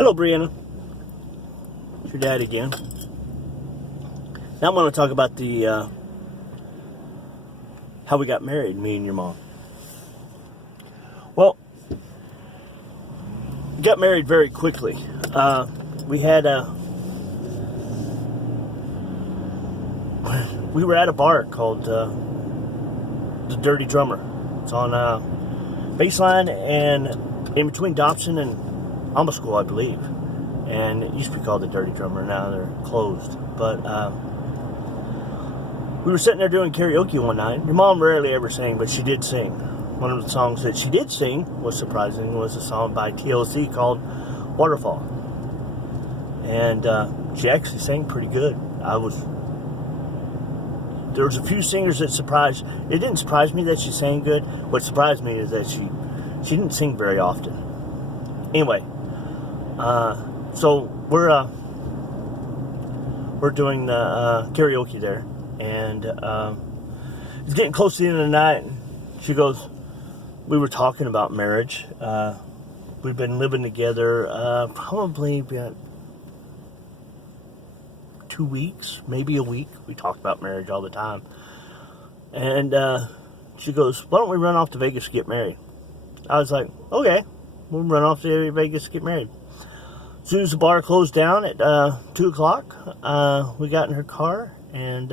Hello, Brianna. It's your dad again. Now I want to talk about the how we got married, me and your mom. Well, we got married very quickly. We were at a bar called the Dirty Drummer. It's on Baseline and in between Dobson and Alma School, I believe. And it used to be called the Dirty Drummer. Now they're closed. But we were sitting there doing karaoke one night. Your mom rarely ever sang, but she did sing. One of the songs that she did sing, was surprising, was a song by TLC called Waterfall. And she actually sang pretty good. There was a few singers that surprised. It didn't surprise me that she sang good. What surprised me is that she didn't sing very often. Anyway, so we're doing the karaoke there, and it's getting close to the end of the night. She goes, we were talking about marriage. We've been living together probably about 2 weeks, maybe a week. We talk about marriage all the time. And she goes, why don't we run off to Vegas to get married? I was like, okay, we'll run off to Vegas to get married. As soon as the bar closed down at 2 o'clock, we got in her car, and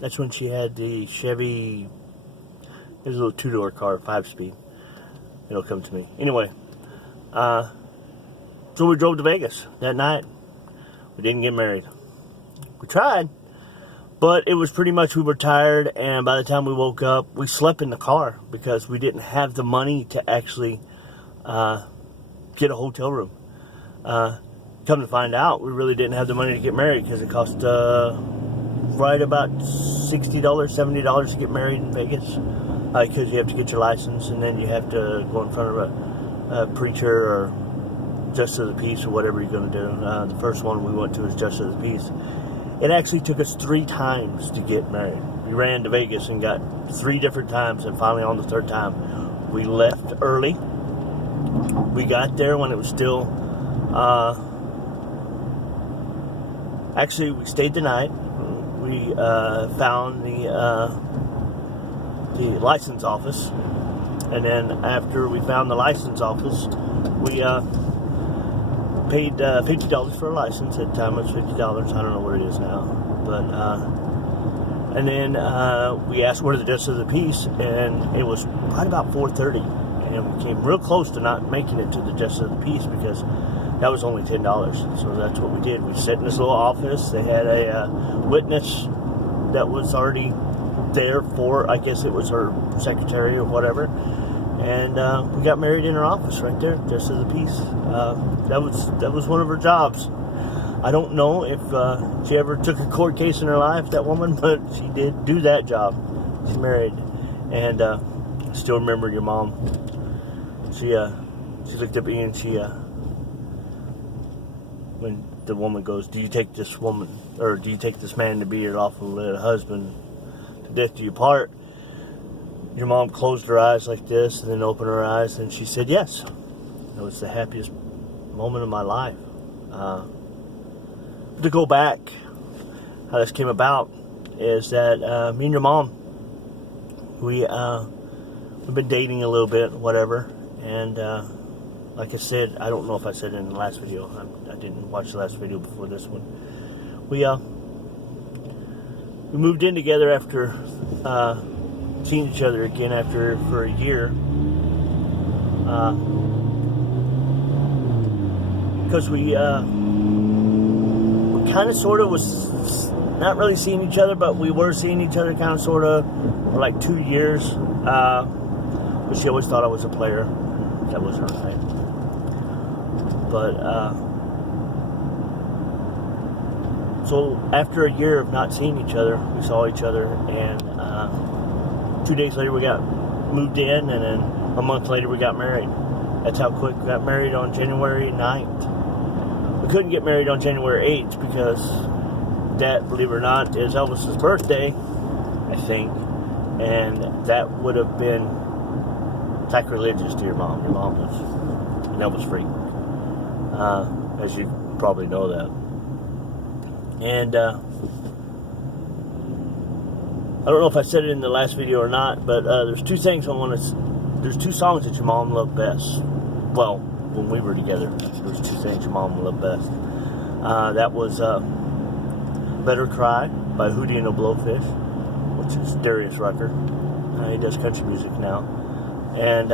that's when she had the Chevy. It was a little two-door car, 5-speed. It'll come to me. Anyway, so we drove to Vegas that night. We didn't get married. We tried, but it was pretty much we were tired, and by the time we woke up, we slept in the car because we didn't have the money to actually get a hotel room. Come to find out, we really didn't have the money to get married because it cost right about $60, $70 to get married in Vegas, because you have to get your license, and then you have to go in front of a preacher or Justice of the Peace or whatever you're going to do. The first one we went to was Justice of the Peace. It actually took us 3 times to get married. We ran to Vegas and got 3 different times, and finally on the 3rd time, we left early. We got there when it was still, actually we stayed the night. We found the license office, and then after we found the license office, we paid $50 for a license. At the time it was $50. I don't know what it is now, but and then we asked where the Justice of the Peace, and it was right about 4:30, and we came real close to not making it to the Justice of the Peace because that was only $10. So that's what we did. We sat in this little office. They had a witness that was already there for, I guess it was her secretary or whatever. And we got married in her office right there, Justice of the Peace. That was one of her jobs. I don't know if she ever took a court case in her life, that woman, but she did do that job. She married, and I still remember your mom. She looked at me and when the woman goes, "Do you take this woman, or do you take this man to be your lawful husband to death do you part?" Your mom closed her eyes like this and then opened her eyes, and she said yes. It was the happiest moment of my life. To go back, how this came about is that me and your mom, we've been dating a little bit, whatever, and like I said, I don't know if I said it in the last video. I didn't watch the last video before this one. We moved in together after seeing each other again for a year, because we kind of sort of was not really seeing each other, but we were seeing each other kind of sort of for like 2 years, but she always thought I was a player. That was her right. But so after a year of not seeing each other, we saw each other, and 2 days later we got moved in, and then a month later we got married. That's how quick we got married on January 9th. We couldn't get married on January 8th because that, believe it or not, is Elvis's birthday, I think, and that would have been sacrilegious to your mom. Your mom was an Elvis freak. as you probably know that. And I don't know if I said it in the last video or not, but there's two things there's two songs that your mom loved best. Well, when we were together, there's two things your mom loved best. That was Let Her Cry by Hootie and the Blowfish, which is Darius Rucker. He does country music now. And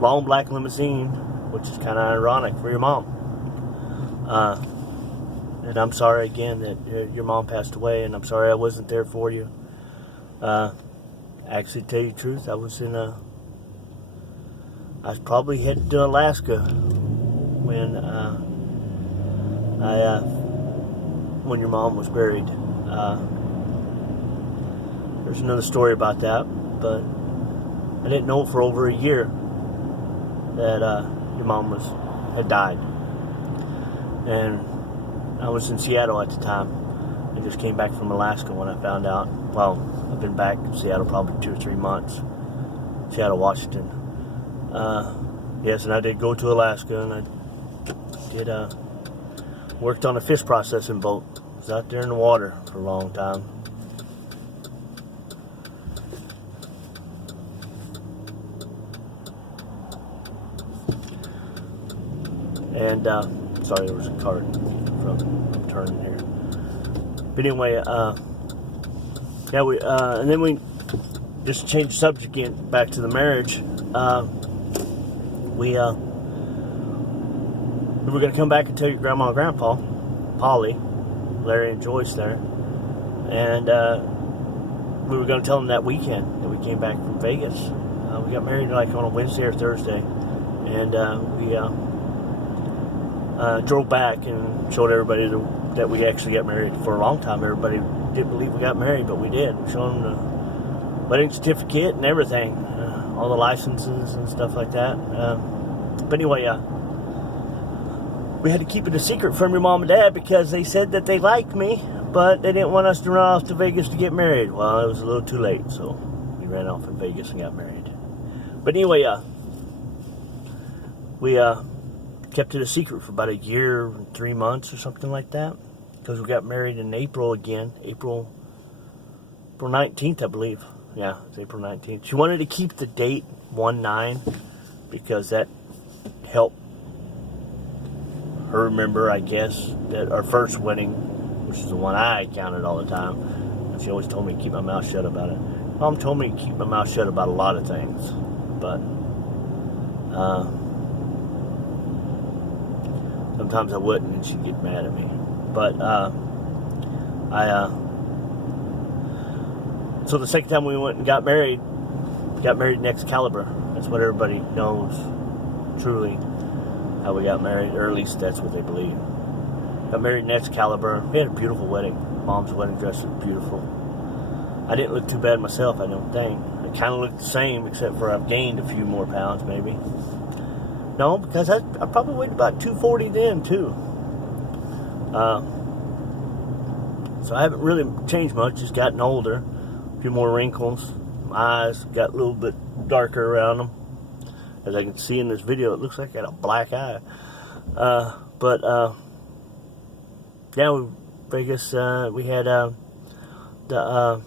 Long Black Limousine, which is kind of ironic for your mom. And I'm sorry again that your mom passed away, and I'm sorry I wasn't there for you. Actually, to tell you the truth, I was probably headed to Alaska when your mom was buried. There's another story about that, but I didn't know for over a year that your mom had died. And I was in Seattle at the time. I just came back from Alaska when I found out. Well, I've been back in Seattle probably 2 or 3 months. Seattle, Washington. Yes, and I did go to Alaska, and I did worked on a fish processing boat. I was out there in the water for a long time. And sorry, there was a car from turning here. But anyway, yeah, and then we just changed the subject again back to the marriage. We were going to come back and tell your grandma and grandpa, Polly, Larry and Joyce there, and we were going to tell them that weekend that we came back from Vegas. We got married like on a Wednesday or Thursday, and we drove back and showed everybody that we actually got married. For a long time, everybody didn't believe we got married, but we did. We showed them the wedding certificate and everything, all the licenses and stuff like that. But anyway, we had to keep it a secret from your mom and dad because they said that they liked me, but they didn't want us to run off to Vegas to get married. Well, it was a little too late, so we ran off in Vegas and got married. But anyway, we kept it a secret for about a year and 3 months or something like that, because we got married in April again, April 19th, I believe. Yeah, it's April 19th. She wanted to keep the date 1/9 because that helped her remember, I guess, that our first wedding, which is the one I counted all the time. And she always told me to keep my mouth shut about it. Mom told me to keep my mouth shut about a lot of things, but sometimes I wouldn't, and she'd get mad at me. But so the second time we went and got married in Excalibur. That's what everybody knows, truly, how we got married, or at least that's what they believe. Got married in Excalibur. We had a beautiful wedding. Mom's wedding dress was beautiful. I didn't look too bad myself, I don't think. I kind of looked the same, except for I've gained a few more pounds, maybe. No, because I probably weighed about 240 then, too. So I haven't really changed much, just gotten older. A few more wrinkles. My eyes got a little bit darker around them. As I can see in this video, it looks like I got a black eye. Yeah, Vegas, we had the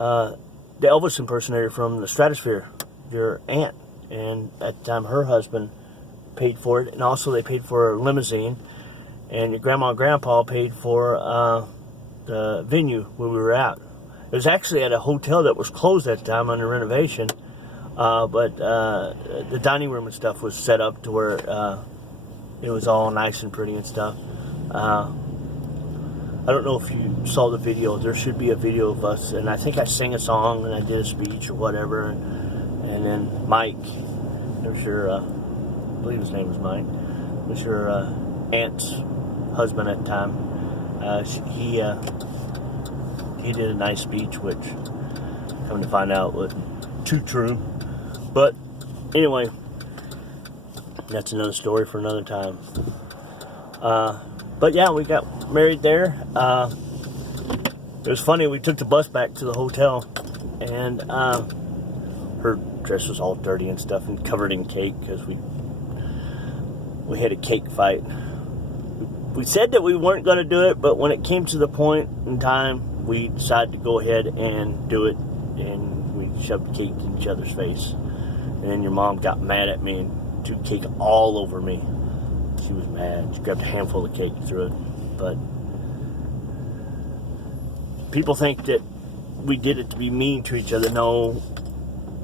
Elvis impersonator from the Stratosphere, your aunt. And at the time, her husband paid for it, and also they paid for a limousine. And your grandma and grandpa paid for the venue where we were at. It was actually at a hotel that was closed at the time under renovation, but the dining room and stuff was set up to where it was all nice and pretty and stuff. I don't know if you saw the video. There should be a video of us, and I think I sang a song and I did a speech or whatever. And then Mike, there's your, I believe his name was Mike, was your aunt's husband at the time. He did a nice speech, which, come to find out, was too true. But anyway, that's another story for another time. But yeah, we got married there. It was funny. We took the bus back to the hotel, and her dress was all dirty and stuff and covered in cake because we we had a cake fight. We said that we weren't going to do it, but when it came to the point in time, we decided to go ahead and do it, and we shoved cake in each other's face. And then your mom got mad at me and threw cake all over me. She was mad. She grabbed a handful of cake and threw it. But people think that we did it to be mean to each other. No.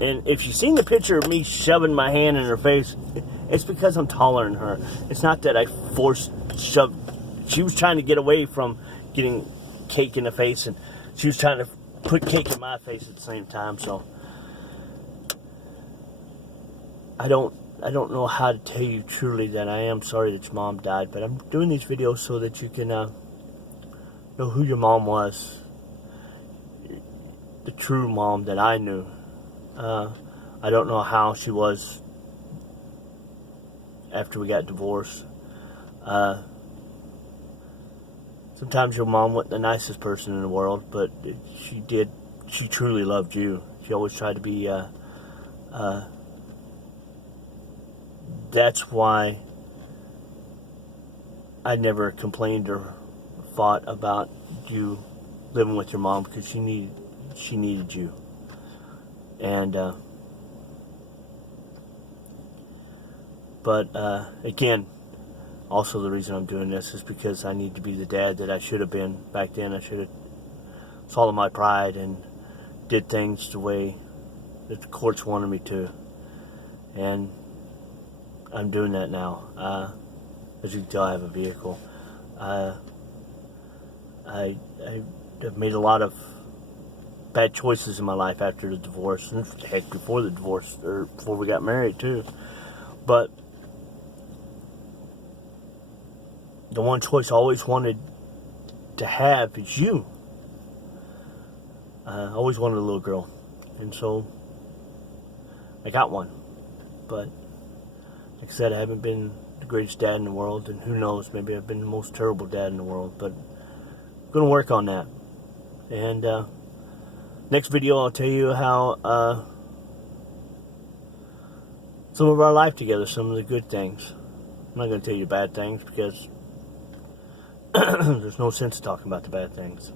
And if you've seen the picture of me shoving my hand in her face, it's because I'm taller than her. It's not that I shoved. She was trying to get away from getting cake in the face, and she was trying to put cake in my face at the same time. So I don't know how to tell you truly that I am sorry that your mom died, but I'm doing these videos so that you can know who your mom was, the true mom that I knew. I don't know how she was after we got divorced. Sometimes your mom wasn't the nicest person in the world, but she truly loved you. She always tried to be, that's why I never complained or fought about you living with your mom, because she needed you. And but again, also the reason I'm doing this is because I need to be the dad that I should have been back then. I should have swallowed my pride and did things the way that the courts wanted me to, and I'm doing that now. As you can tell, I have a vehicle. I have made a lot of bad choices in my life after the divorce, and heck, before the divorce, or before we got married too. But the one choice I always wanted to have is you. I always wanted a little girl, and so I got one. But like I said, I haven't been the greatest dad in the world, and who knows, maybe I've been the most terrible dad in the world, but I'm going to work on that. And next video, I'll tell you how some of our life together, some of the good things. I'm not going to tell you the bad things, because there's no sense talking about the bad things.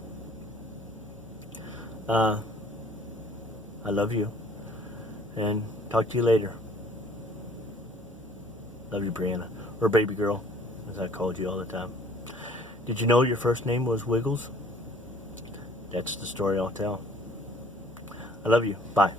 I love you, and talk to you later. Love you, Brianna, or baby girl, as I called you all the time. Did you know your first name was Wiggles? That's the story I'll tell. I love you. Bye.